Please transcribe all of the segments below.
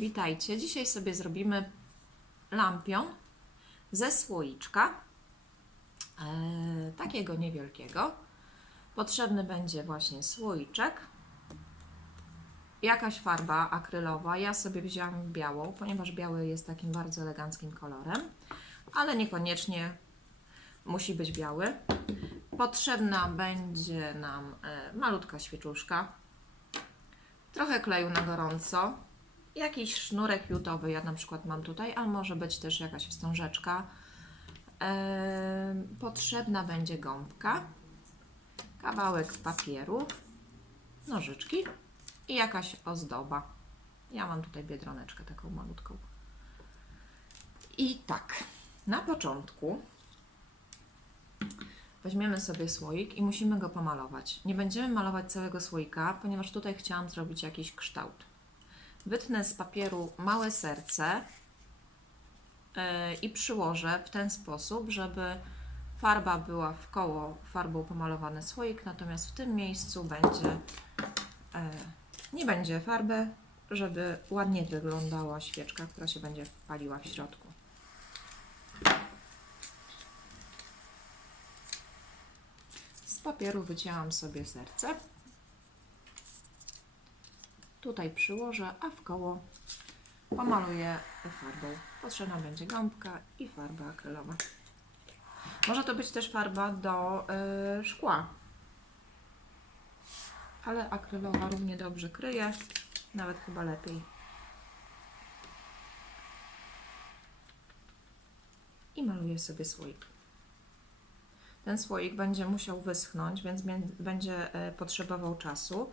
Witajcie. Dzisiaj sobie zrobimy lampion ze słoiczka, e, takiego niewielkiego. Potrzebny będzie właśnie słoiczek, jakaś farba akrylowa. Ja sobie wzięłam białą, ponieważ biały jest takim bardzo eleganckim kolorem, ale niekoniecznie musi być biały. Potrzebna będzie nam e, malutka świeczuszka, trochę kleju na gorąco, jakiś sznurek jutowy, ja na przykład mam tutaj, ale może być też jakaś wstążeczka. Potrzebna będzie gąbka, kawałek papieru, nożyczki i jakaś ozdoba. Ja mam tutaj biedroneczkę taką malutką. I tak, na początku weźmiemy sobie słoik i musimy go pomalować. Nie będziemy malować całego słoika, ponieważ tutaj chciałam zrobić jakiś kształt. Wytnę z papieru małe serce yy, i przyłożę w ten sposób, żeby farba była w koło farbą pomalowany słoik, natomiast w tym miejscu będzie yy, nie będzie farby, żeby ładnie wyglądała świeczka, która się będzie paliła w środku. Z papieru wycięłam sobie serce. Tutaj przyłożę, a w koło pomaluję farbą. Potrzebna będzie gąbka i farba akrylowa. Może to być też farba do y, szkła, ale akrylowa równie dobrze kryje, nawet chyba lepiej. I maluję sobie słoik. Ten słoik będzie musiał wyschnąć, więc będzie e, potrzebował czasu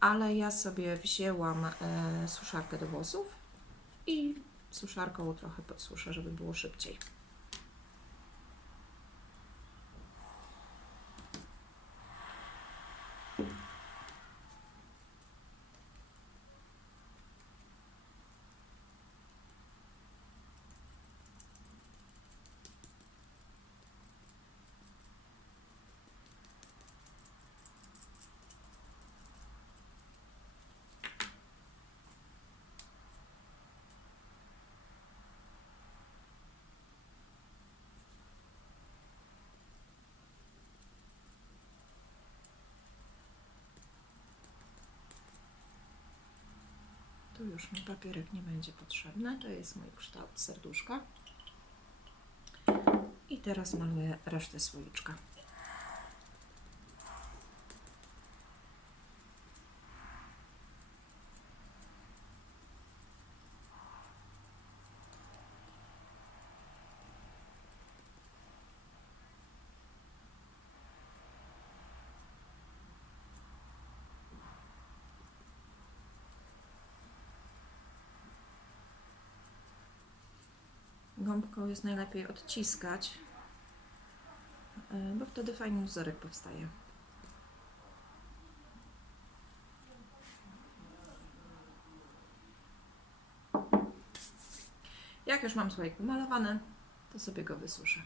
ale ja sobie wzięłam e, suszarkę do włosów i suszarką trochę podsuszę, żeby było szybciej. Już mi papierek nie będzie potrzebny. To jest mój kształt serduszka. I teraz maluję resztę słoiczka. Gąbką jest najlepiej odciskać, y, bo wtedy fajny wzorek powstaje. Jak już mam słoik pomalowany, to sobie go wysuszę.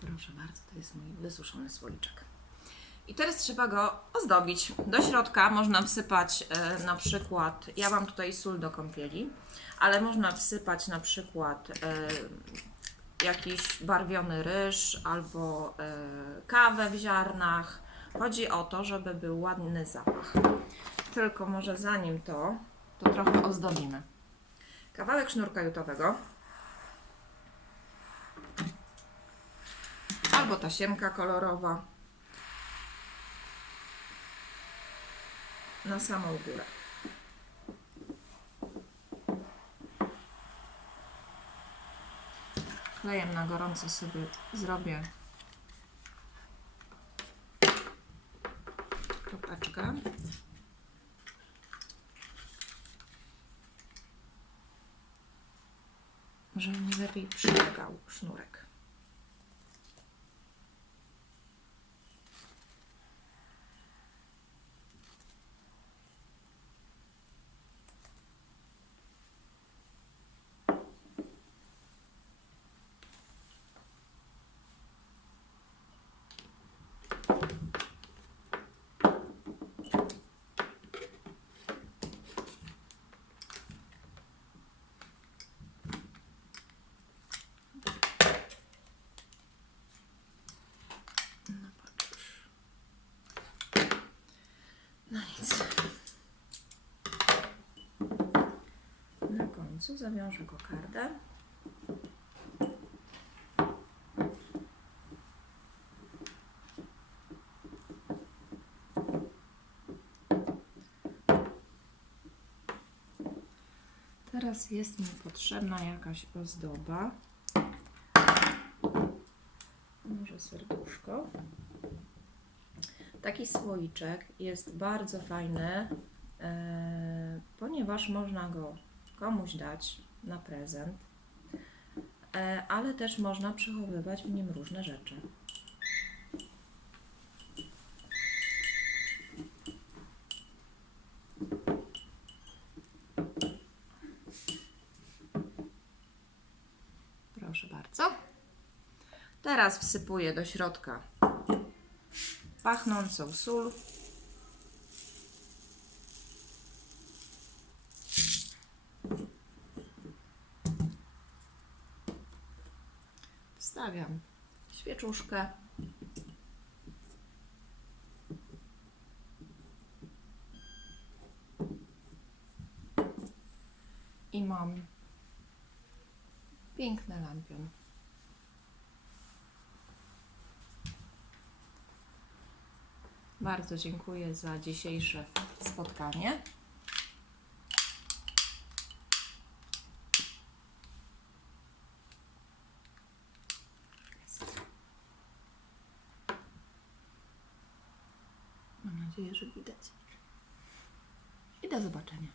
Proszę bardzo, to jest mój wysuszony słoiczek. I teraz trzeba go ozdobić. Do środka można wsypać e, na przykład, ja mam tutaj sól do kąpieli, ale można wsypać na przykład e, jakiś barwiony ryż albo e, kawę w ziarnach. Chodzi o to, żeby był ładny zapach. Tylko może zanim to, to trochę ozdobimy. Kawałek sznurka jutowego. Albo tasiemka kolorowa. Na samą górę. Klejem na gorąco sobie zrobię kropeczkę. Żeby mi lepiej przylegał sznurek. Końcu zawiążę. Teraz jest mi potrzebna jakaś ozdoba. Może serduszko. Taki słoiczek jest bardzo fajny, e, ponieważ można go komuś dać na prezent, e, ale też można przechowywać w nim różne rzeczy. Proszę bardzo. Teraz wsypuję do środka pachnącą sól. Wstawiam świeczuszkę. I mam piękny lampion. Bardzo dziękuję za dzisiejsze spotkanie. Nadzieję, że widać. I do zobaczenia.